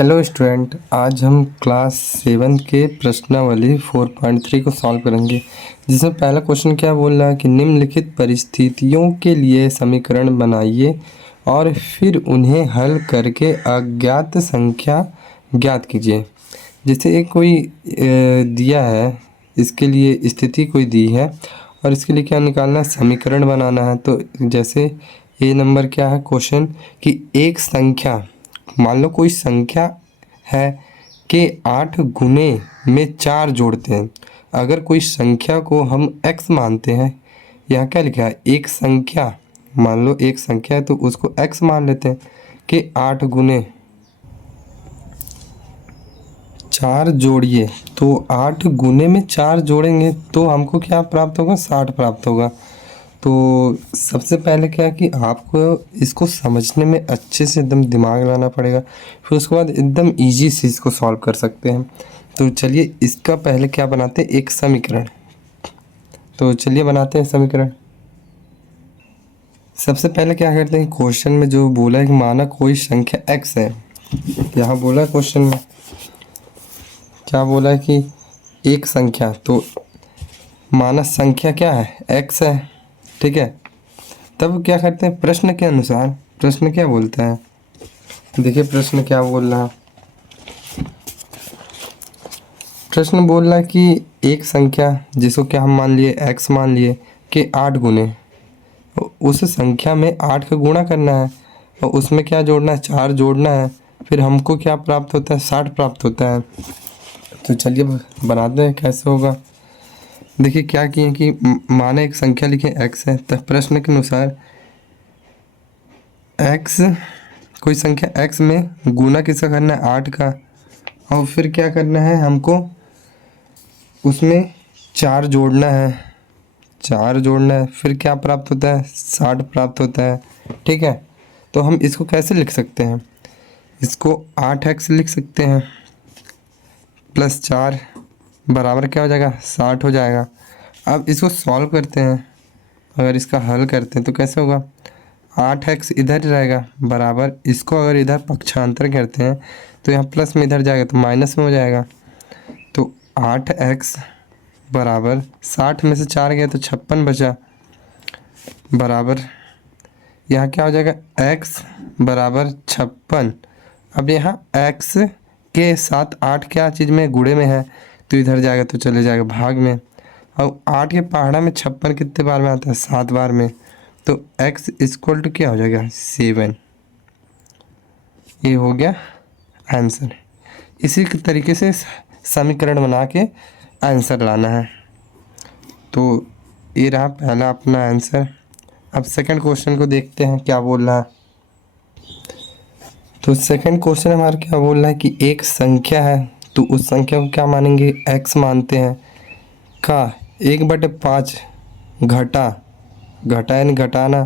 Hello student, आज हम class 7 के प्रश्नावली 4.3 को सॉल्व करेंगे। जिसमें पहला क्वेश्चन क्या बोल रहा है कि निम्नलिखित परिस्थितियों के लिए समीकरण बनाइए और फिर उन्हें हल करके अज्ञात संख्या ज्ञात कीजिए। जैसे एक कोई दिया है, इसके लिए स्थिति कोई दी है और इसके लिए क्या निकालना है, समीकरण बनाना है। तो जैसे ए नंबर क्या है क्वेश्चन कि एक संख्या, मान लो कोई संख्या है कि 8 गुने में 4 जोड़ते हैं। अगर कोई संख्या को हम x मानते हैं, यहाँ क्या लिखा है, एक संख्या, मान लो एक संख्या है तो उसको x मान लेते हैं कि 8 गुने 4 जोड़िए। तो 8 गुने में 4 जोड़ेंगे तो हमको क्या प्राप्त होगा, 60 प्राप्त होगा। तो सबसे पहले क्या है कि आपको इसको समझने में अच्छे से एकदम दिमाग लगाना पड़ेगा, फिर उसके बाद एकदम इजी से इसको सॉल्व कर सकते हैं। तो चलिए इसका पहले क्या बनाते हैं, एक समीकरण। तो चलिए बनाते हैं समीकरण। सबसे पहले क्या करते हैं, क्वेश्चन में जो बोला है कि माना कोई संख्या x है। यहाँ बोला है क्वेश्चन में, क्या बोला है कि एक संख्या, तो माना संख्या क्या है, x है, ठीक है। तब क्या करते हैं, प्रश्न के अनुसार, प्रश्न क्या बोलता है, देखिए प्रश्न क्या बोल रहा है। प्रश्न बोल रहा है कि एक संख्या जिसको क्या हम मान लिए, x मान लिए कि 8 गुने, उस संख्या में 8 का गुणा करना है और उसमें क्या जोड़ना है, 4 जोड़ना है। फिर हमको क्या प्राप्त होता है, 60 प्राप्त होता है। तो चलिए बनाते हैं कैसे होगा। देखिए क्या किए कि माने एक संख्या लिखे x है, तो प्रश्न के अनुसार x, कोई संख्या x में गुना किसका करना है, 8 का, और फिर क्या करना है हमको, उसमें 4 जोड़ना है, 4 जोड़ना है। फिर क्या प्राप्त होता है, 60 प्राप्त होता है, ठीक है। तो हम इसको कैसे लिख सकते हैं, इसको 8x लिख सकते हैं प्लस 4 बराबर क्या हो जाएगा, 60 हो जाएगा। अब इसको सॉल्व करते हैं, अगर इसका हल करते हैं तो कैसे होगा, 8x इधर रहेगा बराबर, इसको अगर इधर पक्षांतर करते हैं तो यहाँ प्लस में इधर जाएगा तो माइनस में हो जाएगा। तो 8x बराबर 60 में से 4 गया तो 56 बचा, बराबर यहाँ क्या हो जाएगा, x बराबर 56। अब यहाँ x के साथ 8 क्या चीज़ में, गुणे में है, तो इधर जाएगा तो चले जाएगा भाग में। और 8 के पहाड़ा में 56 कितने बार में आता है, 7 बार में। तो x इक्वल टू क्या हो जाएगा, 7। ये हो गया आंसर। इसी तरीके से समीकरण बना के आंसर लाना है। तो ये रहा पहला अपना आंसर। अब सेकंड क्वेश्चन को देखते हैं क्या बोल रहा है। तो सेकंड क्वेश्चन हमारा क्या बोल रहा है कि एक संख्या है, तो उस संख्या को क्या मानेंगे, x मानते हैं, का 1/5 घटा, घटा यानी घटाना,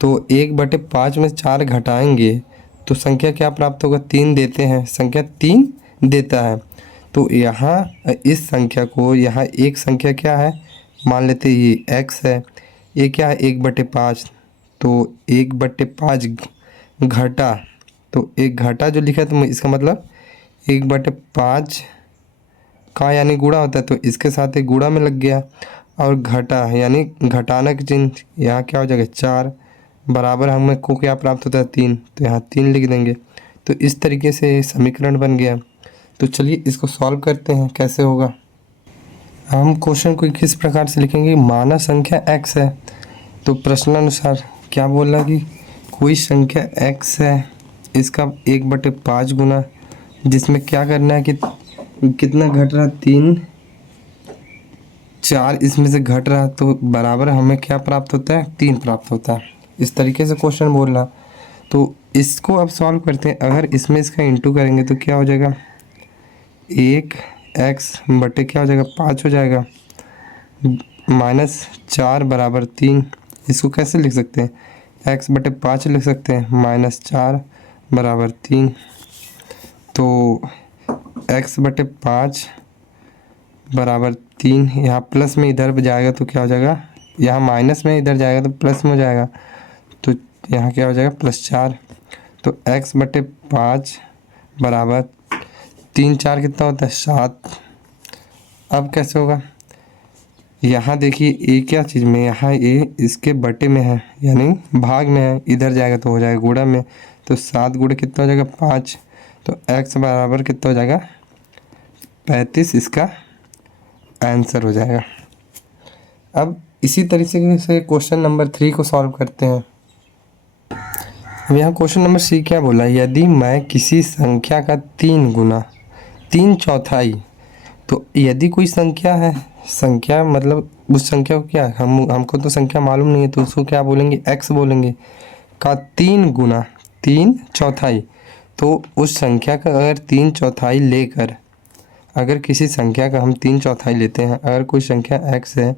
तो 1/5 में 4 घटाएंगे तो संख्या क्या प्राप्त होगा, 3 देते हैं, संख्या 3 देता है। तो यहाँ इस संख्या को, यहाँ एक संख्या क्या है मान लेते हैं, ये x है, ये क्या है 1/5, तो 1/5 घटा, तो एक घटा जो लिखा है तो इसका मतलब 1/5 का यानी गुणा होता है, तो इसके साथ एक गुणा में लग गया, और घटा यानी घटाना की चिन्ह, यहाँ क्या हो जाएगा 4 बराबर हमें को क्या प्राप्त होता है, 3, तो यहाँ 3 लिख देंगे। तो इस तरीके से समीकरण बन गया। तो चलिए इसको सॉल्व करते हैं कैसे होगा। हम क्वेश्चन को किस प्रकार से लिखेंगे, माना संख्या x है, तो प्रश्नानुसार क्या बोल रहा है कि कोई संख्या x है, इसका 1/5 गुना, जिसमें क्या करना है कि कितना घट रहा, 3, 4 इसमें से घट रहा, तो बराबर हमें क्या प्राप्त होता है, 3 प्राप्त होता है। इस तरीके से क्वेश्चन बोल रहा। तो इसको अब सॉल्व करते हैं। अगर इसमें इसका इंटू करेंगे तो क्या हो जाएगा, 1x बटे क्या हो जाएगा, 5 हो जाएगा, -4 बराबर 3। इसको कैसे लिख सकते हैं, x/5 लिख सकते हैं, -4 बराबर 3। तो x/5 बराबर 3, यहाँ प्लस में इधर जाएगा तो क्या हो जाएगा, यहाँ माइनस में इधर जाएगा तो प्लस में हो जाएगा, तो यहाँ क्या हो जाएगा +4। तो x/5 बराबर 3 4 कितना होता है 7। अब कैसे होगा, यहाँ देखिए ए क्या चीज़ में, यहाँ ए इसके बटे में है यानी भाग में है, इधर जाएगा तो हो जाएगा गुणा में। तो 7 गुणे कितना हो जाएगा 5। तो x बराबर कितना हो जाएगा 35, इसका आंसर हो जाएगा। अब इसी तरीके से क्वेश्चन नंबर 3 को सॉल्व करते हैं। अब यहाँ क्वेश्चन नंबर सी क्या बोला, यदि मैं किसी संख्या का 3 गुना 3 चौथाई, तो यदि कोई संख्या है, संख्या मतलब उस संख्या को क्या, हमको तो संख्या मालूम नहीं है तो उसको क्या बोलेंगे x बोलेंगे, का 3 गुना 3 चौथाई। तो उस संख्या का अगर 3 चौथाई लेकर, अगर किसी संख्या का हम 3 चौथाई लेते हैं, अगर कोई संख्या x है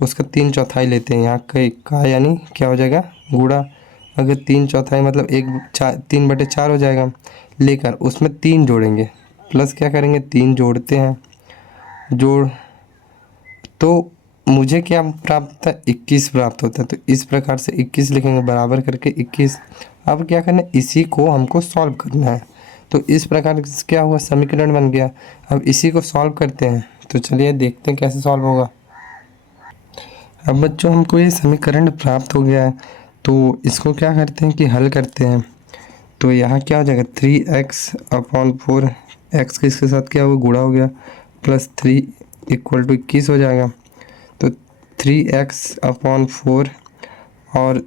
उसका 3 चौथाई लेते हैं, यहाँ का यानी क्या हो जाएगा गुणा, अगर 3 चौथाई मतलब 3/4 हो जाएगा, लेकर उसमें 3 जोड़ेंगे, प्लस क्या करेंगे 3 जोड़ते हैं, जोड़ तो मुझे क्या प्राप्त है 21 प्राप्त होता है। तो इस प्रकार से 21 लिखेंगे बराबर करके 21। अब क्या करना है, इसी को हमको सॉल्व करना है। तो इस प्रकार से क्या हुआ, समीकरण बन गया। अब इसी को सॉल्व करते हैं, तो चलिए देखते हैं कैसे सॉल्व होगा। अब बच्चों हमको ये समीकरण प्राप्त हो गया है, तो इसको क्या करते हैं कि हल करते हैं। तो यहाँ क्या हो जाएगा 3x/4, x के इसके साथ क्या हुआ गुणा हो गया, प्लस 3 = 21 हो जाएगा। तो 3x/4 और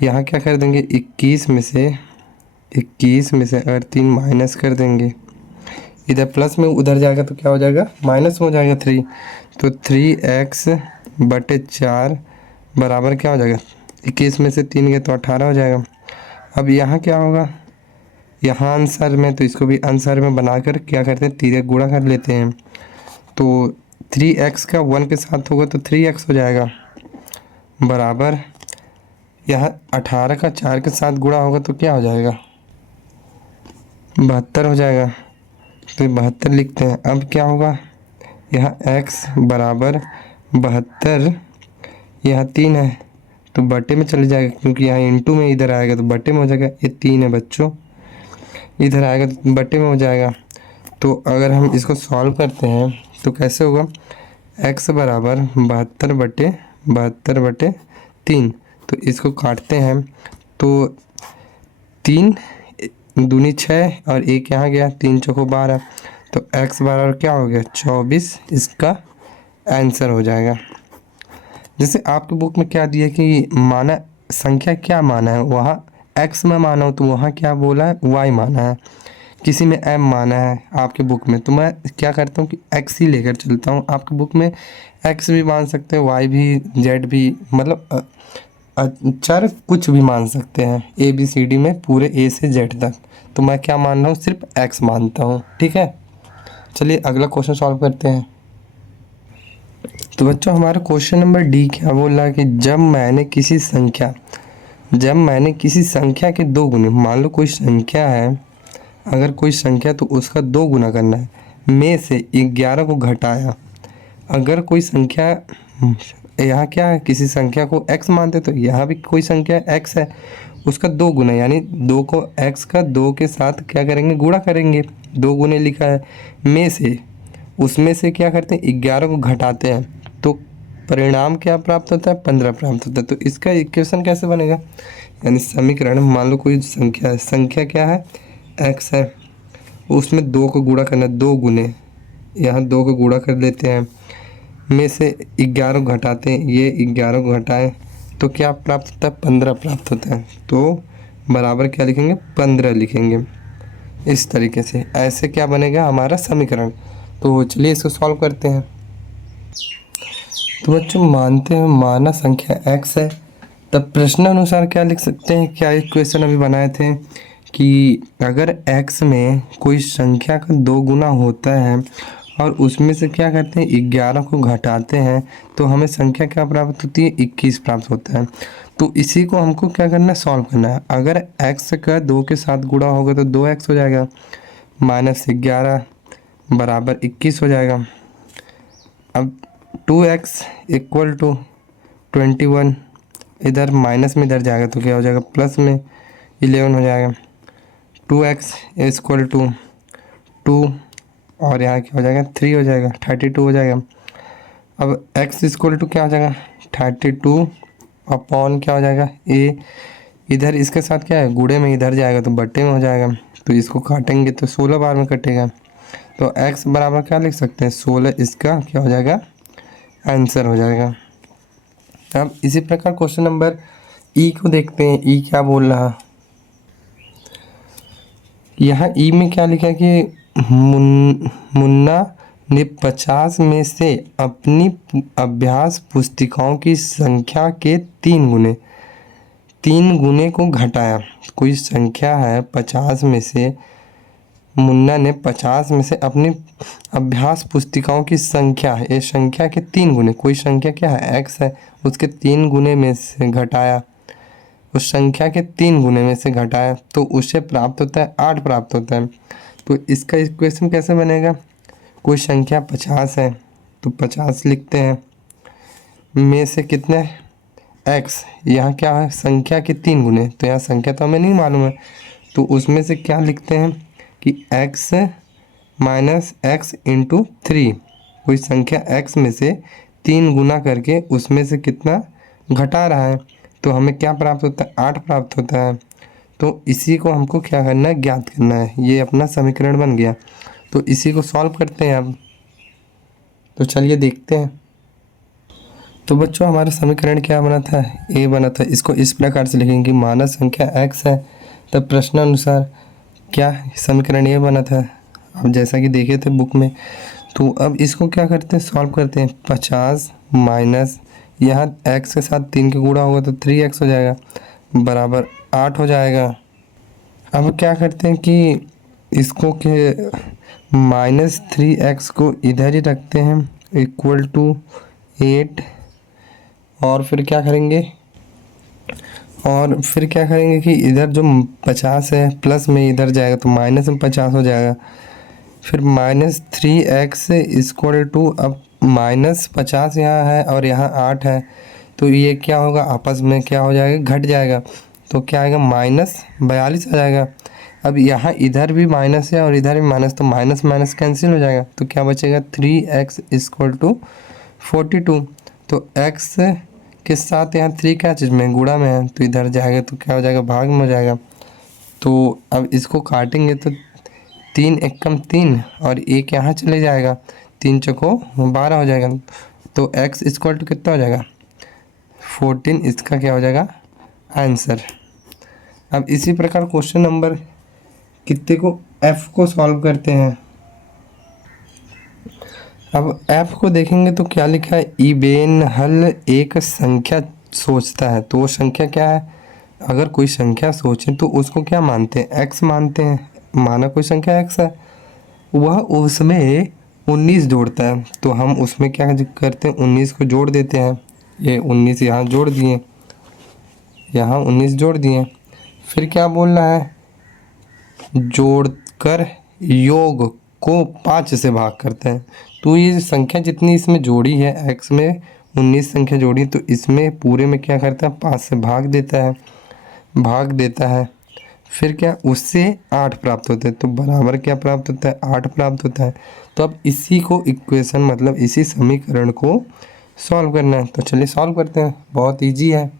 यहाँ क्या कर देंगे 21 में से अगर 3 माइनस कर देंगे, इधर प्लस में उधर जाएगा तो क्या हो जाएगा माइनस हो जाएगा 3। तो 3x/4 बराबर क्या हो जाएगा 21 में से 3 गए तो 18 हो जाएगा। अब यहाँ क्या होगा, यहाँ आंसर में, तो इसको भी आंसर में बनाकर क्या करते हैं तिरक गुणा कर लेते हैं। तो 3x का 1 के साथ होगा तो 3x हो जाएगा, बराबर यहाँ 18 का 4 के साथ गुणा होगा तो क्या हो जाएगा 72 हो जाएगा। तो 72 लिखते हैं। अब क्या होगा, यहाँ x बराबर 72, यहाँ 3 है तो बटे में चले जाएगा, क्योंकि यहाँ इंटू में इधर आएगा तो बटे में हो जाएगा। ये 3 है बच्चों, इधर आएगा तो बटे में हो जाएगा। तो अगर हम इसको सॉल्व करते हैं तो कैसे होगा, x बराबर 72/3। तो इसको काटते हैं तो 3 दूनी 6 और 1 यहाँ गया, 3 चौको 12। तो x बराबर क्या हो गया 24, इसका आंसर हो जाएगा। जैसे आपकी बुक में क्या दिया कि माना संख्या क्या माना है, वहाँ x में माना हो तो वहाँ क्या बोला है y माना है, किसी में m माना है आपके बुक में, तो मैं क्या करता हूँ कि x ही लेकर चलता हूँ। आपके बुक में x भी मान सकते हैं, y भी, z भी, मतलब चर कुछ भी मान सकते हैं ABCD में पूरे A से Z तक। तो मैं क्या मान रहा हूँ, सिर्फ x मानता हूँ। ठीक है, चलिए अगला क्वेश्चन सॉल्व करते हैं। तो बच्चों हमारा क्वेश्चन नंबर D क्या बोल रहा है कि जब मैंने किसी संख्या के 2 गुने, मान लो कोई संख्या है, अगर कोई संख्या तो उसका 2 गुना करना है, में से 11 को घटाया। अगर कोई संख्या, यहाँ क्या है, किसी संख्या को x मानते तो यहाँ भी कोई संख्या x है, उसका 2 गुना यानी 2 को x का 2 के साथ क्या करेंगे गुणा करेंगे, 2 गुने लिखा है, में से उसमें से क्या करते हैं 11 को घटाते हैं, तो परिणाम क्या प्राप्त होता है 15 प्राप्त होता है। तो इसका इक्वेशन कैसे बनेगा, यानी समीकरण, मान लो कोई संख्या है, संख्या क्या है x है, उसमें 2 को गुणा करना है, 2 गुने, यहाँ 2 को गुणा कर लेते हैं, में से 11 घटाते हैं, ये 11 को घटाएं तो क्या प्राप्त होता है 15 प्राप्त होता है। तो बराबर क्या लिखेंगे 15 लिखेंगे। इस तरीके से ऐसे क्या बनेगा हमारा समीकरण। तो चलिए इसको सॉल्व करते हैं। तो बच्चों मानते हैं माना संख्या x है, तब प्रश्न अनुसार क्या लिख सकते हैं, क्या इक्वेशन अभी बनाए थे कि अगर x में कोई संख्या का 2 गुना होता है और उसमें से क्या करते हैं 11 को घटाते हैं, तो हमें संख्या क्या प्राप्त होती है 21 प्राप्त होता है। तो इसी को हमको क्या करना है सॉल्व करना है। अगर x का 2 के साथ गुणा होगा तो 2x हो जाएगा, -11 बराबर 21 हो जाएगा। अब 2x = 21, इधर माइनस में इधर जाएगा तो क्या हो जाएगा प्लस में 11 हो जाएगा। 2x इक्वल टू 2 और यहाँ क्या हो जाएगा 3 हो जाएगा, 32 हो जाएगा। अब x इक्वल टू क्या हो जाएगा 32 अपॉन क्या हो जाएगा a, इधर इसके साथ क्या है गुणे में इधर जाएगा तो बट्टे में हो जाएगा, तो इसको काटेंगे तो 16 बार में कटेगा। तो x बराबर क्या लिख सकते हैं 16, इसका क्या हो जाएगा आंसर हो जाएगा। अब इसी प्रकार क्वेश्चन नंबर ई को देखते हैं, ई क्या बोल रहा। यहाँ ई में क्या लिखा है कि मुन्ना ने 50 में से अपनी अभ्यास पुस्तिकाओं की संख्या के 3 गुने को घटाया। कोई संख्या है 50 में से, मुन्ना ने 50 में से अपनी अभ्यास पुस्तिकाओं की संख्या है, ये संख्या के 3 गुने, कोई संख्या क्या है x है, उसके 3 गुने में से घटाया, उस संख्या के 3 गुने में से घटाया तो उससे प्राप्त होता है 8 प्राप्त होता है। तो इसका इक्वेशन कैसे बनेगा, कोई संख्या 50 है तो 50 लिखते हैं, में से कितने x, यहाँ क्या है संख्या के 3 गुने, तो यहाँ संख्या तो हमें नहीं मालूम है, तो उसमें से क्या लिखते हैं कि x माइनस एक्स इंटू 3, कोई संख्या x में से 3 गुना करके उसमें से कितना घटा रहा है, तो हमें क्या प्राप्त होता है 8 प्राप्त होता है। तो इसी को हमको क्या करना है ज्ञात करना है, ये अपना समीकरण बन गया। तो इसी को सॉल्व करते हैं अब, तो चलिए देखते हैं। तो बच्चों हमारा समीकरण क्या बना था, ए बना था। इसको इस प्रकार से लिखेंगे कि मानक संख्या x है, तब प्रश्नानुसार क्या समीकरण ये बना था, अब जैसा कि देखे थे बुक में। तो अब इसको क्या करते हैं सॉल्व करते हैं, 50 माइनस यहाँ x के साथ 3 के गुणा होगा तो 3x हो जाएगा बराबर 8 हो जाएगा। अब क्या करते हैं कि इसको के -3x को इधर ही रखते हैं इक्वल टू 8, और फिर क्या करेंगे कि इधर जो 50 है प्लस में इधर जाएगा तो माइनस में 50 हो जाएगा, फिर -3x इक्वल टू, अब -50 यहाँ है और यहाँ 8 है तो ये क्या होगा आपस में क्या हो जाएगा घट जाएगा, तो क्या आएगा -42 आ जाएगा। अब यहाँ इधर भी माइनस है और इधर भी माइनस, तो माइनस माइनस कैंसिल हो जाएगा, तो क्या बचेगा 3x इक्वल टू 42। तो x के साथ यहाँ 3 क्या चीज़ में गुणा में है, तो इधर जाएगा तो क्या हो जाएगा भाग में हो जाएगा। तो अब इसको काटेंगे तो 3 एकम 3 और 1 यहाँ चले जाएगा, 3 चौको 12 हो जाएगा, तो x इक्वल टू कितना हो जाएगा 14, इसका क्या हो जाएगा आंसर। अब इसी प्रकार क्वेश्चन नंबर कितने को f को सॉल्व करते हैं। अब f को देखेंगे तो क्या लिखा है, इबेन हल एक संख्या सोचता है, तो वो संख्या क्या है, अगर कोई संख्या सोचें तो उसको क्या मानते हैं x मानते हैं, माना कोई संख्या x है, वह उसमें 19 जोड़ता है, तो हम उसमें क्या करते हैं 19 को जोड़ देते हैं, ये 19 यहाँ जोड़ दिए, यहाँ 19 जोड़ दिए, फिर क्या बोल रहा है जोड़कर योग को 5 से भाग करते हैं। तो ये संख्या जितनी इसमें जोड़ी है x में 19 संख्या जोड़ी, तो इसमें पूरे में क्या करता है 5 से भाग देता है, फिर क्या उससे 8 प्राप्त होते हैं, तो बराबर क्या प्राप्त होता है 8 प्राप्त होता है। तो अब इसी को इक्वेशन मतलब इसी समीकरण को सॉल्व करना है, तो चलिए सॉल्व करते हैं, बहुत ईजी है।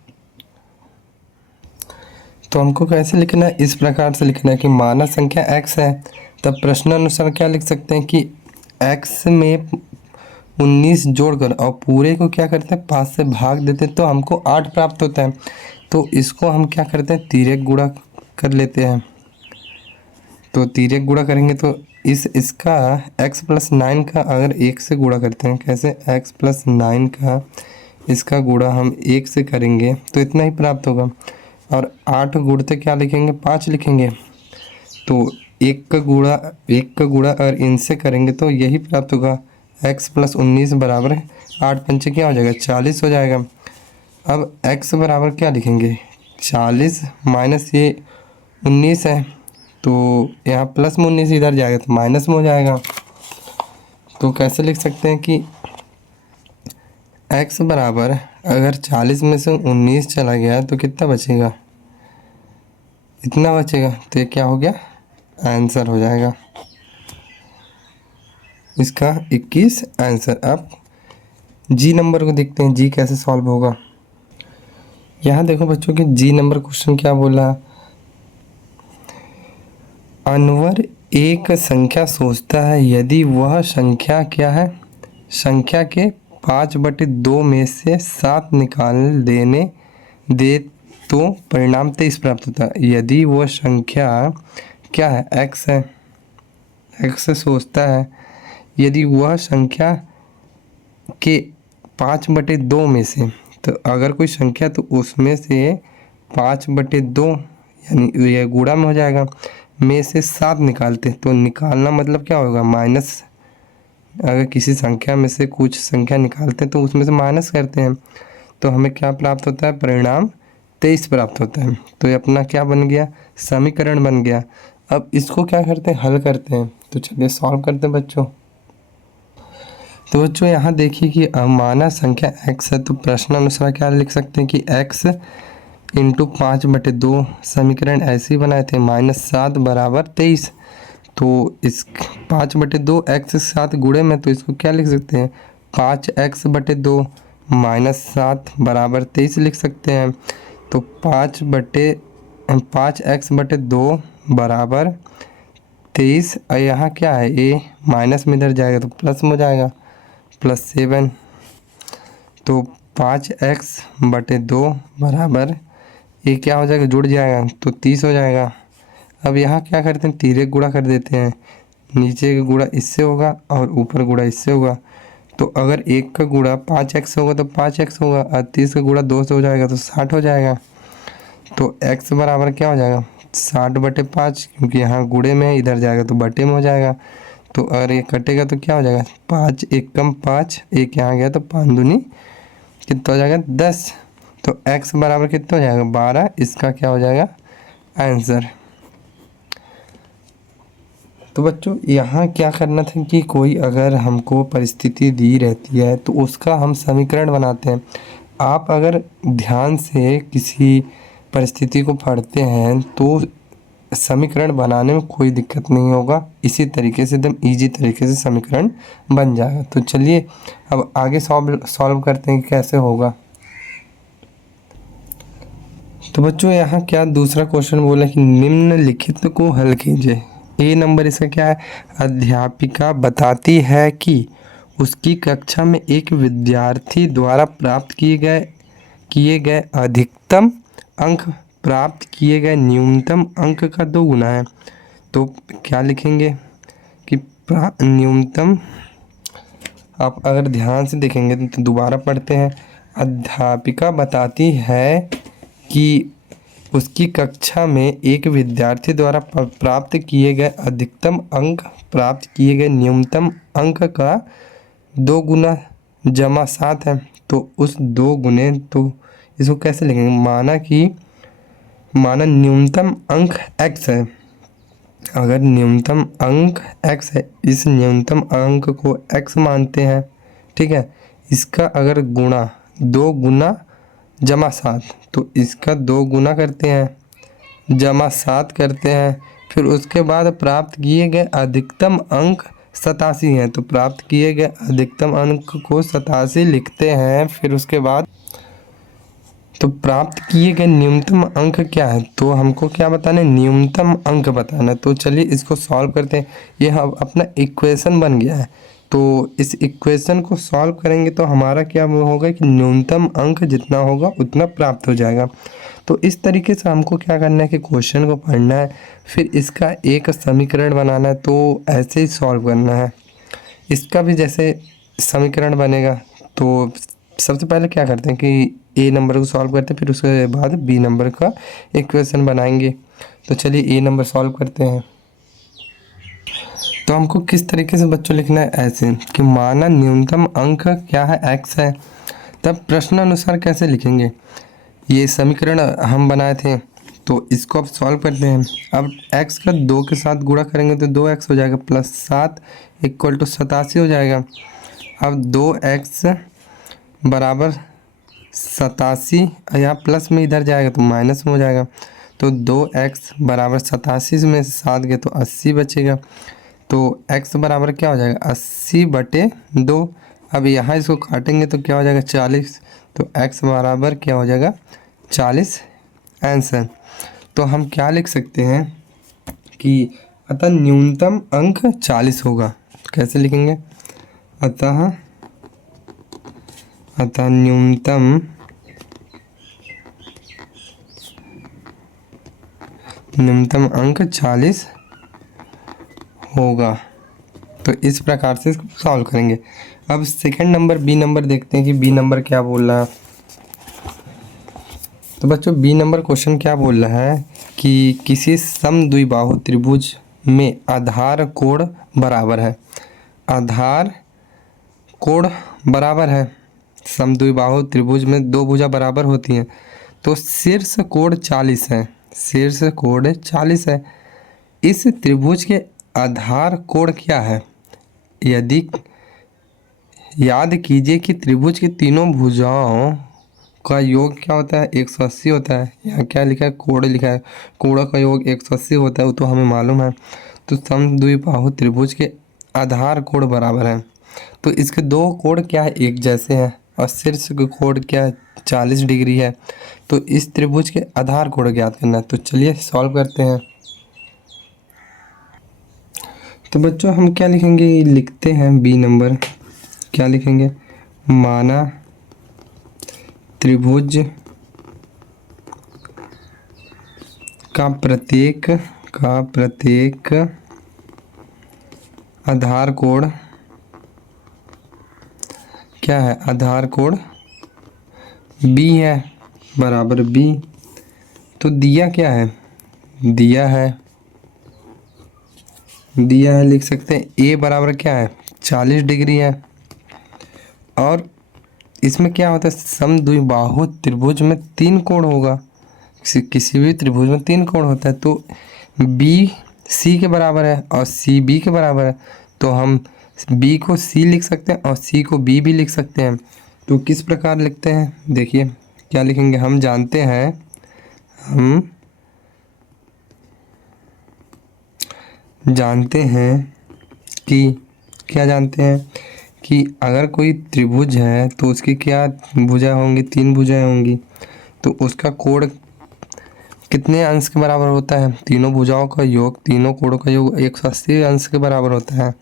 तो हमको कैसे लिखना है, इस प्रकार से लिखना है कि मानक संख्या x है, तब प्रश्नानुसार क्या लिख सकते हैं कि x में 19 जोड़कर और पूरे को क्या करते हैं 5 से भाग देते हैं, तो हमको 8 प्राप्त होता है। तो इसको हम क्या करते हैं तिर्यक गुणा कर लेते हैं, तो तिर्यक गुणा करेंगे तो इसका x प्लस 9 का अगर 1 से गुणा करते हैं, कैसे x प्लस 9 का इसका गुणा हम 1 से करेंगे तो इतना ही प्राप्त होगा, और 8 गुणते क्या लिखेंगे 5 लिखेंगे, तो 1 का गुणा और इनसे करेंगे तो यही प्राप्त होगा, x प्लस 19 बराबर 8 पंचे क्या हो जाएगा 40 हो जाएगा। अब x बराबर क्या लिखेंगे 40 माइनस ये 19 है, तो यहाँ प्लस में 19 इधर जाएगा तो माइनस में हो जाएगा। तो कैसे लिख सकते हैं कि x बराबर अगर 40 में से 19 चला गया तो कितना बचेगा, इतना बचेगा, तो ये क्या हो गया आंसर हो जाएगा इसका 21 आंसर। अब जी नंबर को देखते हैं, जी कैसे सॉल्व होगा। यहाँ देखो बच्चों कि जी नंबर क्वेश्चन क्या बोला, अनवर एक संख्या सोचता है, यदि वह संख्या क्या है, संख्या के 5/2 में से 7 निकाल देने दे तो परिणाम 23 प्राप्त होता है। यदि वह संख्या क्या है, एक्स है, एक्स सोचता है, यदि वह संख्या के 5/2 में से, तो अगर कोई संख्या तो उसमें से 5/2 यानी ये गुणा में हो जाएगा, में से 7 निकालते तो निकालना मतलब क्या होगा, माइनस। अगर किसी संख्या में से कुछ संख्या निकालते हैं तो उसमें से माइनस करते हैं, तो हमें क्या प्राप्त होता है, परिणाम 23 प्राप्त होता है। तो ये अपना क्या बन गया, समीकरण बन गया। अब इसको क्या करते हैं, हल करते हैं। तो चलिए सॉल्व करते हैं बच्चों। तो बच्चों यहाँ देखिए कि माना संख्या x है, तो प्रश्न अनुसार क्या लिख सकते हैं कि x इंटू 5/2, समीकरण ऐसे ही बनाए थे, -7 बराबर 23। तो इस 5/2 x के साथ गुणे में, तो इसको क्या लिख सकते हैं, 5x/2 -7 बराबर 23 लिख सकते हैं। तो 5x/2 बराबर 23, और यहाँ क्या है, a माइनस में इधर जाएगा तो प्लस में हो जाएगा, +7। तो 5x/2 बराबर ये क्या हो जाएगा, जुड़ जाएगा तो 30 हो जाएगा। अब यहाँ क्या करते हैं, तिर्यक गुणा कर देते हैं, नीचे का गुणा इससे होगा और ऊपर गुणा इससे होगा। तो अगर एक का गुणा 5x होगा तो 5x होगा, और 30 का गुणा 2 से हो जाएगा तो 60 हो जाएगा। तो x बराबर क्या हो जाएगा, 60/5, क्योंकि यहाँ गुणे में है, इधर जाएगा तो बटे में हो जाएगा। तो अगर ये कटेगा तो क्या हो जाएगा, 5 एकम 5, एक यहाँ गया तो 5 दूनी कितना हो जाएगा, 10। तो x बराबर कितना हो जाएगा, 12। इसका क्या हो जाएगा आंसर। तो बच्चों यहाँ क्या करना था कि कोई अगर हमको परिस्थिति दी रहती है तो उसका हम समीकरण बनाते हैं। आप अगर ध्यान से किसी परिस्थिति को पढ़ते हैं तो समीकरण बनाने में कोई दिक्कत नहीं होगा, इसी तरीके से एकदम इजी तरीके से समीकरण बन जाएगा। तो चलिए अब आगे सॉल्व करते हैं कि कैसे होगा। तो बच्चों यहाँ क्या दूसरा क्वेश्चन बोला कि निम्नलिखित को हल कीजिए। ए नंबर इसका क्या है, अध्यापिका बताती है कि उसकी कक्षा में एक विद्यार्थी द्वारा प्राप्त किए गए अधिकतम अंक प्राप्त किए गए न्यूनतम अंक का 2 गुना है। तो क्या लिखेंगे कि न्यूनतम, आप अगर ध्यान से देखेंगे तो दोबारा पढ़ते हैं, अध्यापिका बताती है कि उसकी कक्षा में एक विद्यार्थी द्वारा प्राप्त किए गए अधिकतम अंक प्राप्त किए गए न्यूनतम अंक का 2 गुना जमा 7 है। तो उस 2 गुने, तो इसको कैसे लिखेंगे, माना न्यूनतम अंक x है। अगर न्यूनतम अंक x है, इस न्यूनतम अंक को x मानते हैं, ठीक है। इसका अगर गुणा 2 गुना जमा 7, तो इसका 2 गुना करते हैं, जमा 7 करते हैं, फिर उसके बाद प्राप्त किए गए अधिकतम अंक 87 हैं। तो प्राप्त किए गए अधिकतम अंक को 87 लिखते हैं, फिर उसके बाद तो प्राप्त किए गए न्यूनतम अंक क्या है, तो हमको क्या बताना है, न्यूनतम अंक बताना है। तो चलिए इसको सॉल्व करते हैं। ये हम अपना इक्वेशन बन गया है, तो इस इक्वेशन को सॉल्व करेंगे तो हमारा क्या होगा कि न्यूनतम अंक जितना होगा उतना प्राप्त हो जाएगा। तो इस तरीके से हमको क्या करना है कि क्वेश्चन को पढ़ना है, फिर इसका एक समीकरण बनाना है, तो ऐसे ही सॉल्व करना है। इसका भी जैसे समीकरण बनेगा, तो सबसे पहले क्या करते हैं कि ए नंबर को सॉल्व करते हैं, फिर उसके बाद बी नंबर का इक्वेशन बनाएंगे। तो चलिए ए नंबर सॉल्व करते हैं। तो हमको किस तरीके से बच्चों लिखना है, ऐसे कि माना न्यूनतम अंक क्या है, x है। तब प्रश्न अनुसार कैसे लिखेंगे, ये समीकरण हम बनाए थे, तो इसको अब सॉल्व करते हैं। अब x का 2 के साथ गुणा करेंगे तो 2x हो जाएगा, +7 = 87 हो जाएगा। अब 2x बराबर 87, यहाँ प्लस में इधर जाएगा तो माइनस में हो जाएगा। तो 2x बराबर 87 में से 7 गए तो 80 बचेगा। तो x बराबर क्या हो जाएगा 80/2। अब यहाँ इसको काटेंगे तो क्या हो जाएगा 40। तो x बराबर क्या हो जाएगा 40 आंसर। तो हम क्या लिख सकते हैं कि अतः न्यूनतम अंक 40 होगा। कैसे लिखेंगे? अतः न्यूनतम अंक 40 होगा। तो इस प्रकार से इसको सॉल्व करेंगे। अब सेकंड नंबर बी नंबर देखते हैं कि बी नंबर क्या बोल रहा है। तो बच्चों बी नंबर क्वेश्चन क्या बोल रहा है कि किसी समद्विबाहु त्रिभुज में आधार कोण बराबर है। आधार कोण बराबर है। समद्विबाहु त्रिभुज में दो भुजा बराबर होती हैं। तो शीर्ष कोण 40 है। शीर्ष कोण 40 है। इस त्रिभुज के आधार कोण क्या है? यदि याद कीजिए कि त्रिभुज की तीनों भुजाओं का योग क्या होता है 180 होता है। यहाँ क्या लिखा है कोण लिखा है। कोण का योग 180 होता है, वो तो हमें मालूम है। तो समद्विबाहु त्रिभुज के आधार कोण बराबर है। तो इसके दो कोण क्या है एक जैसे हैं और शीर्ष के कोण क्या है 40 डिग्री है। तो इस त्रिभुज के आधार कोण ज्ञात करना है। तो चलिए सॉल्व करते हैं। तो बच्चों हम क्या लिखेंगे? लिखते हैं बी नंबर। क्या लिखेंगे? माना त्रिभुज का प्रत्येक आधार कोण क्या है? आधार कोण बी है बराबर बी। तो दिया क्या है? दिया है लिख सकते हैं ए बराबर क्या है 40 डिग्री है। और इसमें क्या होता है समद्विबाहु त्रिभुज में 3 कोण होगा। किसी भी त्रिभुज में 3 कोण होता है। तो बी सी के बराबर है और सी बी के बराबर है। तो हम बी को सी लिख सकते हैं और सी को बी भी लिख सकते हैं। तो किस प्रकार लिखते हैं देखिए क्या लिखेंगे। हम जानते हैं कि क्या जानते हैं कि अगर कोई त्रिभुज है तो उसकी क्या भुजा होंगी 3 भुजाएं होंगी। तो उसका कोण कितने अंश के बराबर होता है? तीनों भुजाओं का योग, तीनों कोणों का योग 180 अंश के बराबर होता है।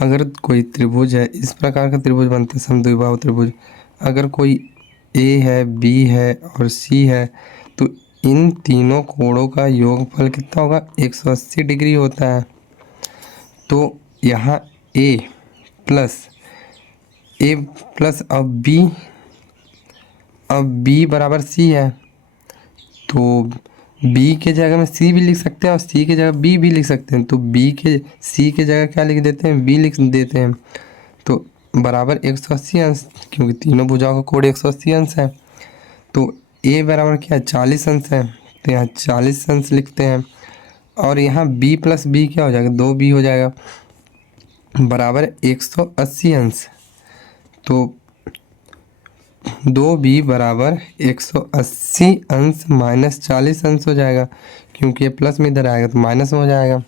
अगर कोई त्रिभुज है, इस प्रकार का त्रिभुज बनता है समद्विबाहु त्रिभुज। अगर कोई ए है, बी है और सी है तो इन तीनों कोणों का योगफल कितना होगा 180 डिग्री होता है। तो यहाँ ए प्लस अब बी बराबर सी है। तो बी के जगह में सी भी लिख सकते हैं और सी के जगह बी भी लिख सकते हैं। तो सी के जगह क्या लिख देते हैं? बी लिख देते हैं। तो बराबर 180 अंश, क्योंकि तीनों भुजाओं का कोण 180 अंश है। तो ए बराबर क्या है 40 अंश है। तो यहाँ 40 अंश लिखते हैं। और यहाँ बी प्लस बी क्या हो जाएगा 2b हो जाएगा बराबर 180 अंश। तो 2b बराबर 180 अंश माइनस 40 अंश हो जाएगा, क्योंकि ये प्लस में इधर आएगा तो माइनस में हो जाएगा।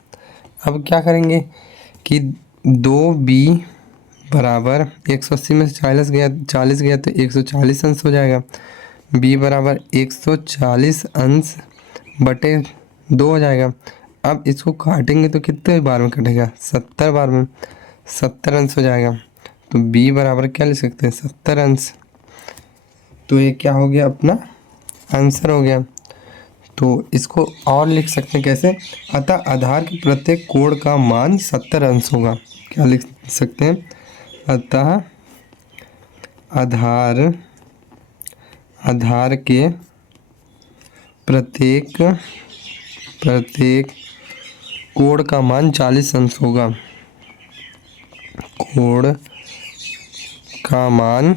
अब क्या करेंगे कि 2b बराबर 180 में से 40 गया तो 140 अंश हो जाएगा। b बराबर 140 अंश बटे 2 हो जाएगा। अब इसको काटेंगे तो कितने बार में कटेगा 70 बार में, 70 अंश हो जाएगा। तो b बराबर क्या लिख सकते हैं 70 अंश। तो ये क्या हो गया अपना आंसर हो गया। तो इसको और लिख सकते हैं कैसे? अतः आधार के प्रत्येक कोण का मान 70 अंश होगा। क्या लिख सकते हैं? अतः आधार के प्रत्येक कोण का मान 40 अंश होगा। कोण का मान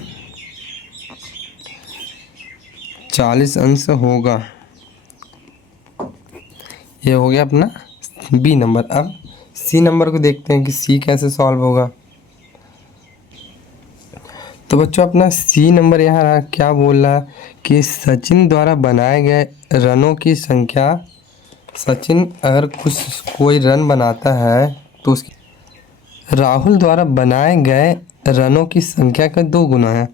40 अंश होगा। ये हो गया अपना बी नंबर। अब सी नंबर को देखते हैं कि सी कैसे सॉल्व होगा। तो बच्चों अपना सी नंबर यहाँ क्या बोल रहा है कि सचिन द्वारा बनाए गए रनों की संख्या, सचिन अगर कोई रन बनाता है तो उसकी राहुल द्वारा बनाए गए रनों की संख्या का 2 गुना है।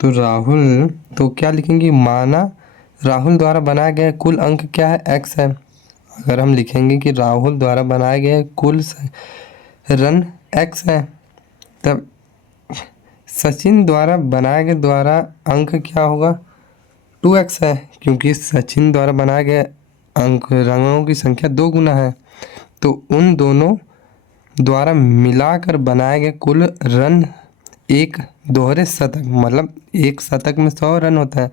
तो राहुल, तो क्या लिखेंगे, माना राहुल द्वारा बनाए गए कुल अंक क्या है, x है। अगर हम लिखेंगे कि राहुल द्वारा बनाए गए कुल रन x है, तब सचिन द्वारा बनाए गए द्वारा अंक क्या होगा, 2x है, क्योंकि सचिन द्वारा बनाए गए अंक रनों की संख्या 2 गुना है। तो उन दोनों द्वारा मिलाकर बनाए गए कुल रन एक दोहरे शतक, मतलब एक शतक में 100 रन होता है,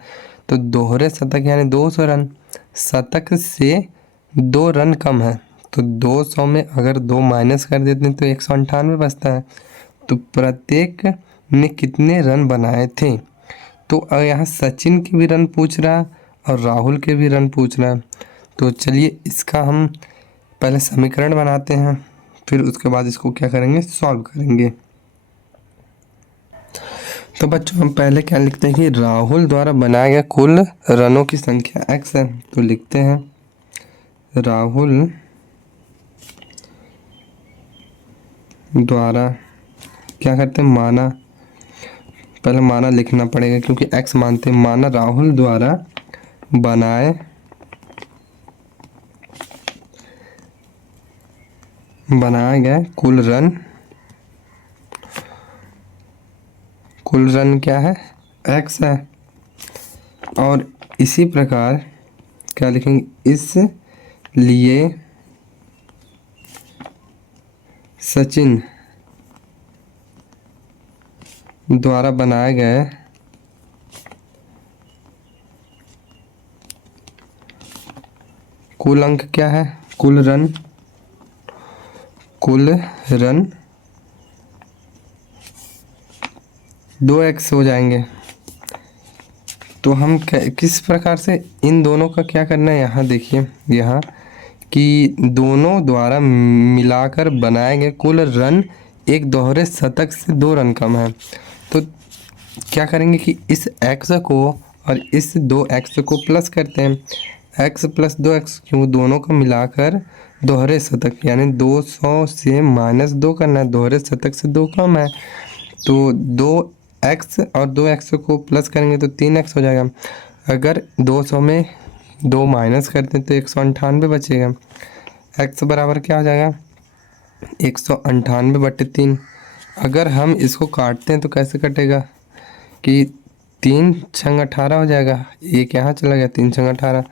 तो दोहरे शतक यानी 200 रन। शतक से 2 रन कम है, तो 200 में अगर 2 माइनस कर देते हैं तो 198 बचता है। तो प्रत्येक ने कितने रन बनाए थे, तो यहाँ सचिन के भी रन पूछ रहा है और राहुल के भी रन पूछ रहा है। तो चलिए इसका हम पहले समीकरण बनाते हैं, फिर उसके बाद इसको क्या करेंगे, सॉल्व करेंगे। तो बच्चों हम पहले क्या लिखते हैं कि राहुल द्वारा बनाया गया कुल रनों की संख्या x है। तो लिखते हैं राहुल द्वारा, क्या करते हैं, माना, पहले माना लिखना पड़ेगा क्योंकि x मानते हैं। माना राहुल द्वारा बनाए गए कुल रन क्या है, x है। और इसी प्रकार क्या लिखेंगे, इसलिए सचिन द्वारा बनाए गए कुल अंक क्या है, कुल रन 2x हो जाएंगे। तो हम किस प्रकार से इन दोनों का क्या करना है, यहाँ देखिए, यहाँ कि दोनों द्वारा मिलाकर बनाए गए कुल रन एक दोहरे शतक से 2 रन कम है। तो क्या करेंगे कि इस x को और इस 2x को प्लस करते हैं, x प्लस 2x, क्यों दोनों को मिलाकर दोहरे शतक यानी 200 से -2 करना है, दोहरे शतक से 2 कम है। तो 2x और 2x को प्लस करेंगे तो 3x हो जाएगा। अगर 200 में 2 माइनस करते हैं तो 198 बचेगा। x बराबर क्या हो जाएगा, 198/3। अगर हम इसको काटते हैं तो कैसे कटेगा कि 3 छंग 18 हो जाएगा, एक यहाँ चला गया, 3 छंग 18,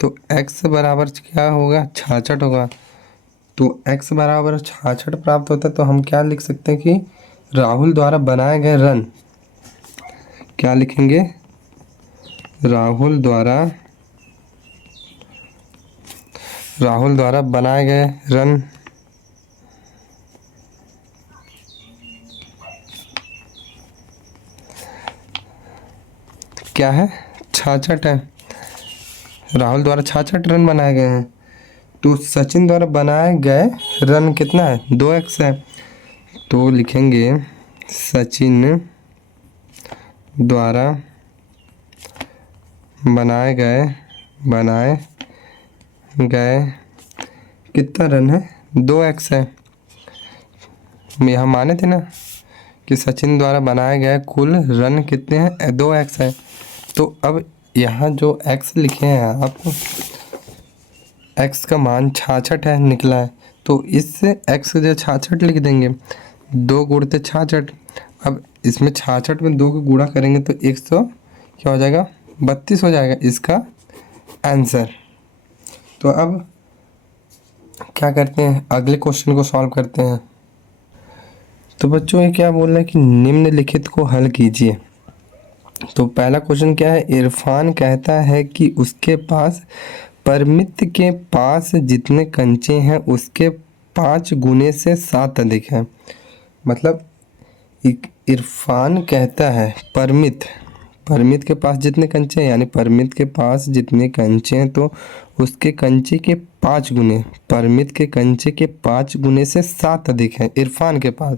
तो x बराबर क्या होगा, 66 होगा। तो x बराबर 66 प्राप्त होता है। तो हम क्या लिख सकते हैं कि राहुल द्वारा बनाए गए रन, क्या लिखेंगे, राहुल द्वारा बनाए गए रन क्या है, 66 है। राहुल द्वारा 66 रन बनाए गए हैं। तो सचिन द्वारा बनाए गए रन कितना है, 2x है। तो लिखेंगे सचिन द्वारा बनाए गए कितना रन है, 2x है। यहाँ माने थे ना कि सचिन द्वारा बनाए गए कुल रन कितने हैं, 2x है। तो अब यहाँ जो x लिखे हैं आप, x का मान 66 है निकला है, तो इससे x जो 66 लिख देंगे, 2 गुणते 66। अब इसमें 66 में 2 को गुणा करेंगे तो 100 क्या हो जाएगा, 32 हो जाएगा इसका आंसर। तो अब क्या करते हैं, अगले क्वेश्चन को सॉल्व करते हैं। तो बच्चों ये क्या बोल रहा है कि निम्नलिखित को हल कीजिए। तो पहला क्वेश्चन क्या है, इरफान कहता है कि उसके पास परमित के पास जितने कंचे हैं उसके 5 गुने से 7 अधिक है। मतलब इरफान कहता है परमित के पास जितने कंचे हैं, यानी परमित के पास जितने कंचे हैं तो उसके कंचे के 5 गुने, परमित के कंचे के 5 गुने से 7 अधिक है इरफान के पास।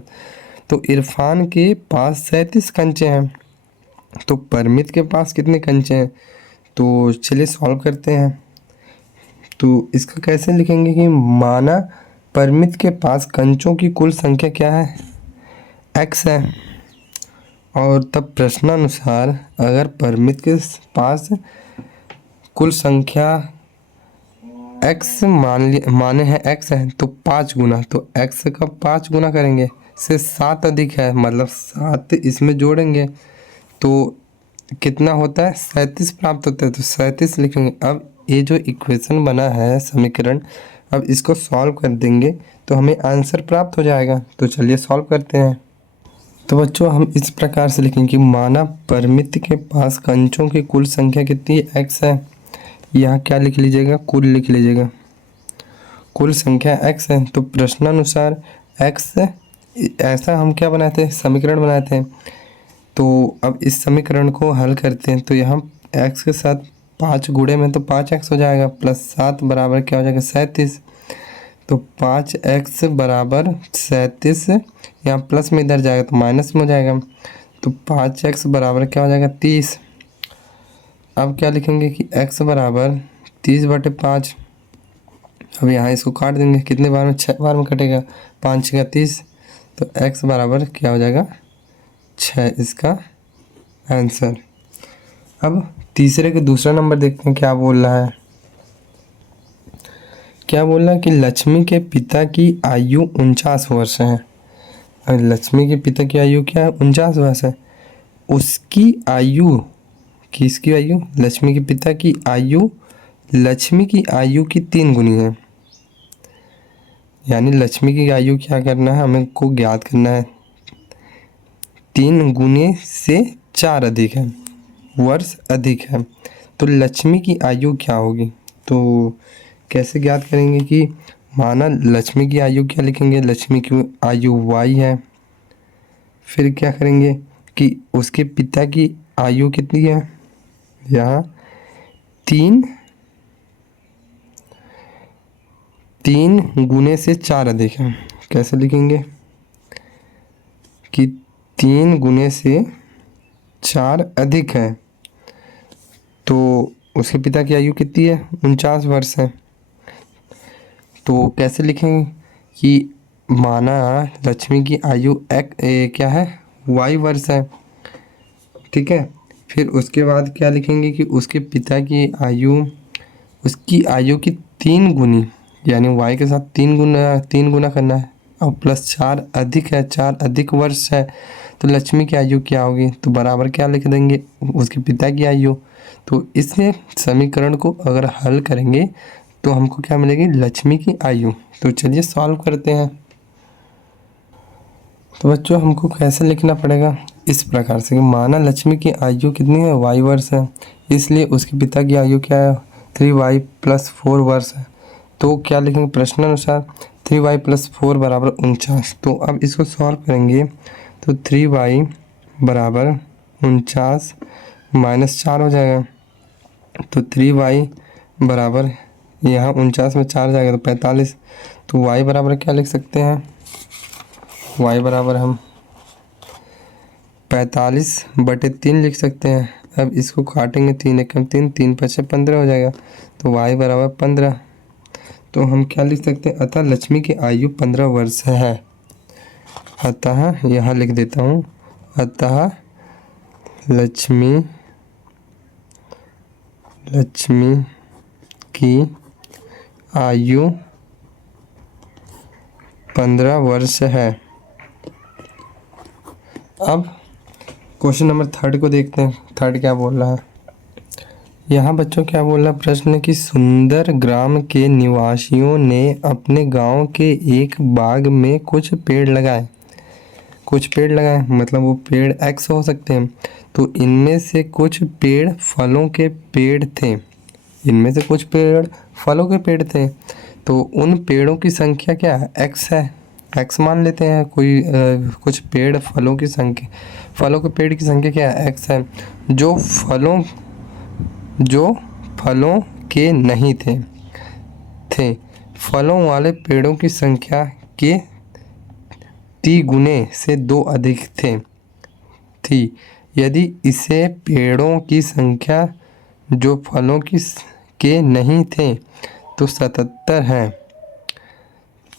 तो इरफान के पास 37 कंचे हैं, तो परमित के पास कितने कंचे हैं, तो चलिए सॉल्व करते हैं। तो इसका कैसे लिखेंगे कि माना परिमित के पास कंचों की कुल संख्या क्या है, x है, और तब प्रश्नानुसार अगर परिमित के पास कुल संख्या x माने है x है तो 5 गुना, तो x का 5 गुना करेंगे से 7 अधिक है, मतलब 7 इसमें जोड़ेंगे तो कितना होता है, 37 प्राप्त होता है, तो 37 लिखेंगे। अब ये जो इक्वेशन बना है समीकरण, अब इसको सॉल्व कर देंगे तो हमें आंसर प्राप्त हो जाएगा। तो चलिए सॉल्व करते हैं। तो बच्चों हम इस प्रकार से लिखेंगे कि माना परिमित के पास कंचों की कुल संख्या कितनी x है, यहाँ क्या लिख लीजिएगा, कुल लिख लीजिएगा, कुल संख्या x है। तो प्रश्नानुसार x ऐसा हम क्या बनाए थे, समीकरण बनाए थे। तो अब इस समीकरण को हल करते हैं तो यहाँ x के साथ 5 गुणे में तो 5x हो जाएगा, प्लस 7 बराबर क्या हो जाएगा, 37। तो 5x बराबर 37, यहाँ प्लस में इधर जाएगा तो माइनस में हो जाएगा, तो 5x बराबर क्या हो जाएगा, 30। अब क्या लिखेंगे कि x बराबर 30/5। अब यहाँ इसको काट देंगे, कितने बार में, 6 बार में कटेगा, 5 6 30, तो x बराबर क्या हो जाएगा, 6 इसका आंसर। अब तीसरे के दूसरा नंबर देखते हैं क्या बोल रहा है। क्या बोल रहा है कि लक्ष्मी के पिता की आयु 49 वर्ष है। और लक्ष्मी के पिता की आयु क्या है, 49 वर्ष है। उसकी आयु, किसकी आयु, लक्ष्मी के पिता की आयु लक्ष्मी की आयु की 3 गुनी है। यानी लक्ष्मी की आयु क्या करना है, हमें को ज्ञात करना है, 3 गुने से 4 अधिक है, वर्ष अधिक है। तो लक्ष्मी की आयु क्या होगी, तो कैसे ज्ञात करेंगे कि माना लक्ष्मी की आयु क्या लिखेंगे, लक्ष्मी की आयु y है। फिर क्या करेंगे कि उसके पिता की आयु कितनी है, यहाँ 3 गुने से 4 अधिक है। कैसे लिखेंगे कि 3 गुने से 4 अधिक है, तो उसके पिता की आयु कितनी है, 49 वर्ष है। तो कैसे लिखेंगे कि माना लक्ष्मी की आयु क्या है, y वर्ष है, ठीक है। फिर उसके बाद क्या लिखेंगे कि उसके पिता की आयु, उसकी आयु की 3 गुनी, यानी y के साथ 3 गुना करना है, और प्लस 4 अधिक है, 4 अधिक वर्ष है, तो लक्ष्मी की आयु क्या होगी, तो बराबर क्या लिख देंगे, उसके पिता की आयु। तो इस समीकरण को अगर हल करेंगे तो हमको क्या मिलेगी, लक्ष्मी की आयु। तो चलिए सॉल्व करते हैं। तो बच्चों हमको कैसे लिखना पड़ेगा, इस प्रकार से कि माना लक्ष्मी की आयु कितनी है, y वर्ष है, इसलिए उसके पिता की आयु क्या है, 3y + 4 वर्ष है। तो क्या लिखेंगे, प्रश्नानुसार 3y + 4 बराबर 49। तो अब इसको सॉल्व करेंगे तो 3y बराबर 49 - 4 हो जाएगा, तो 3y बराबर यहाँ 49 में 4 जाएगा तो 45। तो y बराबर क्या लिख सकते हैं, y बराबर हम 45/3 लिख सकते हैं। अब इसको काटेंगे, 3 एकम 3, 3 5 15 हो जाएगा, तो y बराबर 15। तो हम क्या लिख सकते हैं, अतः लक्ष्मी की आयु 15 वर्ष है। अतः यहाँ लिख देता हूँ, अतः लक्ष्मी की आयु 15 वर्ष है। अब क्वेश्चन नंबर 3 को देखते हैं, 3 क्या बोल रहा है। यहाँ बच्चों क्या बोल रहा है, प्रश्न कि सुंदर ग्राम के निवासियों ने अपने गांव के एक बाग में कुछ पेड़ लगाए। मतलब वो पेड़ x हो सकते हैं। तो इनमें से कुछ पेड़ फलों के पेड़ थे, तो उन पेड़ों की संख्या क्या है, x है, x मान लेते हैं। कुछ पेड़ फलों के पेड़ की संख्या क्या है, x है, जो फलों के नहीं थे। फलों वाले पेड़ों की संख्या के 3 गुने से 2 अधिक थी। यदि इसे पेड़ों की संख्या जो फलों के नहीं थे तो 77 हैं।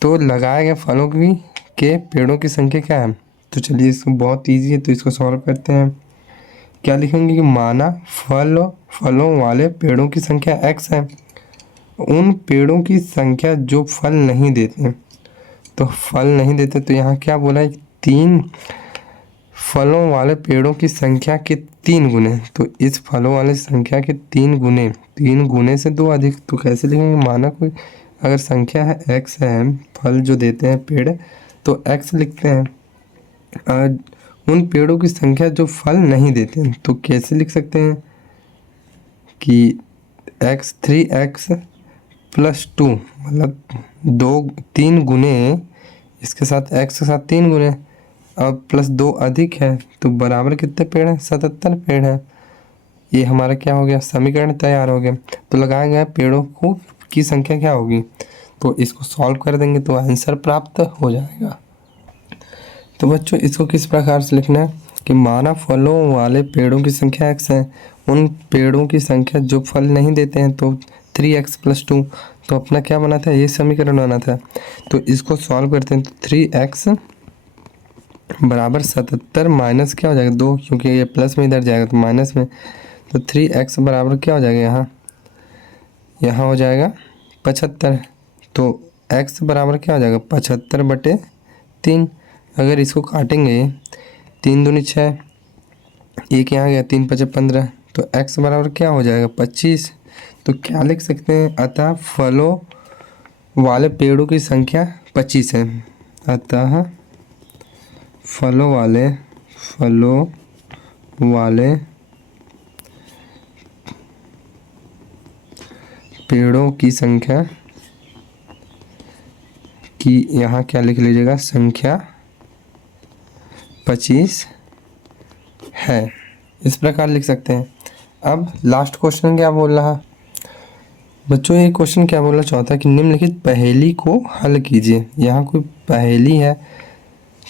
तो लगाए गए फलों के पेड़ों की संख्या क्या है? तो चलिए इसको बहुत ईजी है तो इसको सॉल्व करते हैं। क्या लिखेंगे कि माना फलों वाले पेड़ों की संख्या x है, उन पेड़ों की संख्या जो फल नहीं देते। तो फल नहीं देते तो यहाँ क्या बोला है? 3 फलों वाले पेड़ों की संख्या के 3 गुने। तो इस फलों वाले संख्या के 3 गुने से 2 अधिक। तो कैसे लिखेंगे? माना कोई अगर संख्या है x है, फल जो देते हैं पेड़, तो x लिखते हैं। उन पेड़ों की संख्या जो फल नहीं देते हैं, तो कैसे लिख सकते हैं कि 3x + 2 मतलब 3 गुने इसके साथ x के साथ 3 गुने अब +2 अधिक है तो बराबर कितने पेड़ हैं? 77 पेड़ है। ये हमारा क्या हो गया? समीकरण तैयार हो गया। तो लगाए गए पेड़ों की संख्या क्या होगी? तो इसको सॉल्व कर देंगे तो आंसर प्राप्त हो जाएगा। तो बच्चों इसको किस प्रकार से लिखना है कि माना फलों वाले पेड़ों की संख्या x है, उन पेड़ों की संख्या जो फल नहीं देते हैं तो 3x + 2। तो अपना क्या बना था? ये समीकरण बना था। तो इसको सॉल्व करते हैं तो 3x बराबर 77 माइनस क्या हो जाएगा? 2, क्योंकि ये प्लस में इधर जाएगा तो माइनस में। तो 3x बराबर क्या हो जाएगा? यहाँ हो जाएगा 75। तो x बराबर क्या हो जाएगा? 75/3। अगर इसको काटेंगे 3 दूनी 6, एक यहाँ गया, 3 × 5 = 15। तो x बराबर क्या हो जाएगा? 25। तो क्या लिख सकते हैं? अतः फलों वाले पेड़ों की संख्या 25 है। अतः फलों वाले पेड़ों की संख्या की यहाँ क्या लिख लीजिएगा? संख्या 25 है। इस प्रकार लिख सकते हैं। अब लास्ट क्वेश्चन क्या बोल रहा बच्चों? ये क्वेश्चन क्या बोलना चाहता है कि निम्नलिखित पहेली को हल कीजिए। यहाँ कोई पहेली है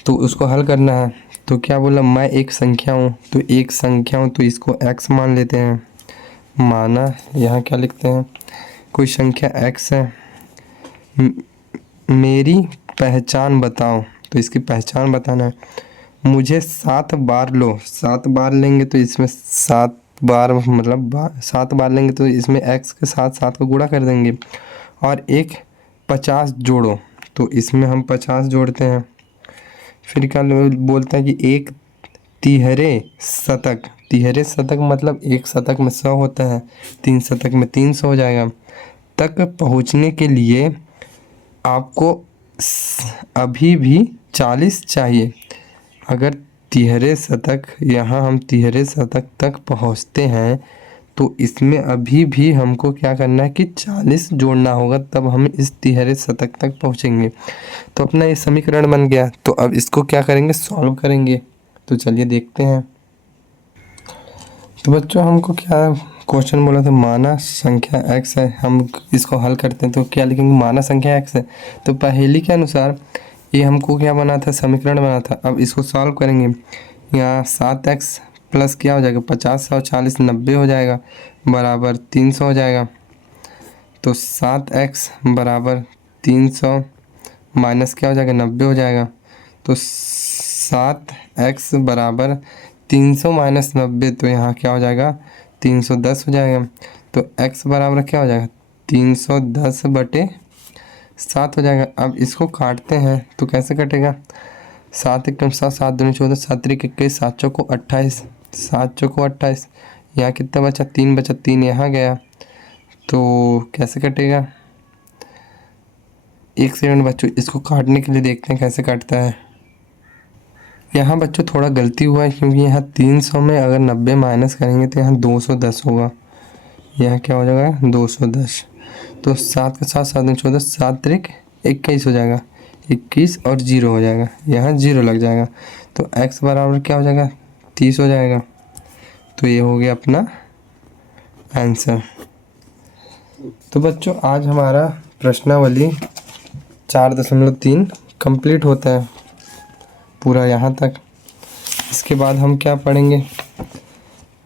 तो उसको हल करना है। तो क्या बोला? मैं एक संख्या हूँ, तो एक संख्या हूँ तो इसको x मान लेते हैं। माना यहाँ क्या लिखते हैं? कोई संख्या x है, मेरी पहचान बताओ। तो इसकी पहचान बताना है। मुझे 7 बार लो। 7 बार लेंगे तो इसमें 7 बार मतलब 7 बार लेंगे तो इसमें x के साथ 7 को गुणा कर देंगे। और एक 50 जोड़ो, तो इसमें हम 50 जोड़ते हैं। फिर क्या बोलते हैं कि एक तिहरे शतक मतलब एक शतक में 100 होता है, 3 शतक में 300 हो जाएगा। तक पहुँचने के लिए आपको अभी भी 40 चाहिए। अगर तिहरे शतक, यहाँ हम तिहरे शतक तक पहुँचते हैं तो इसमें अभी भी हमको क्या करना है कि 40 जोड़ना होगा, तब हम इस तिहरे शतक तक पहुँचेंगे। तो अपना ये समीकरण बन गया। तो अब इसको क्या करेंगे? सॉल्व करेंगे। तो चलिए देखते हैं। तो बच्चों हमको क्या क्वेश्चन बोला था? माना संख्या x है, हम इसको हल करते हैं तो क्या लिखेंगे? माना संख्या x है। तो पहेली के अनुसार ये हमको क्या बना था? समीकरण बना था। अब इसको सॉल्व करेंगे। यहाँ 7x प्लस क्या हो जाएगा? 50 और 40 90 हो जाएगा, बराबर 300 हो जाएगा। तो 7x बराबर 300 माइनस क्या हो जाएगा? 90 हो जाएगा। तो 7x बराबर 300 माइनस 90, तो यहाँ क्या हो जाएगा? 310 हो जाएगा। तो x बराबर क्या हो जाएगा? 310/7 हो जाएगा। अब इसको काटते हैं तो कैसे कटेगा? 7 × 1 = 7, 7 दूनी 14, 7 × 3 = 21, 7 × 4 = 28, 7 × 4 = 28। यहाँ कितना बचा? 3 बचा, 3 यहाँ गया। तो कैसे कटेगा? एक सेकंड बच्चों, इसको काटने के लिए देखते हैं कैसे काटता है। यहाँ बच्चों थोड़ा गलती हुआ है, क्योंकि यहाँ 300 में अगर 90 माइनस करेंगे तो यहाँ 210 होगा। यहाँ क्या हो जाएगा? 210। तो 7 के साथ 7 दूनी 14, 7 × 3 = 21 हो जाएगा। 21 और 0 हो जाएगा, यहाँ 0 लग जाएगा। तो x बराबर क्या हो जाएगा? 30 हो जाएगा। तो ये हो गया अपना आंसर। तो बच्चों आज हमारा प्रश्नावली 4.3 कंप्लीट होता है पूरा यहाँ तक। इसके बाद हम क्या पढ़ेंगे?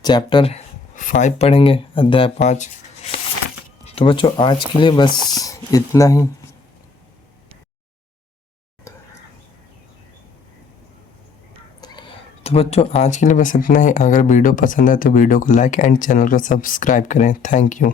चैप्टर 5 पढ़ेंगे, अध्याय 5। तो बच्चों आज के लिए बस इतना ही। तो बच्चों आज के लिए बस इतना ही। अगर वीडियो पसंद है तो वीडियो को लाइक एंड चैनल को सब्सक्राइब करें। Thank you.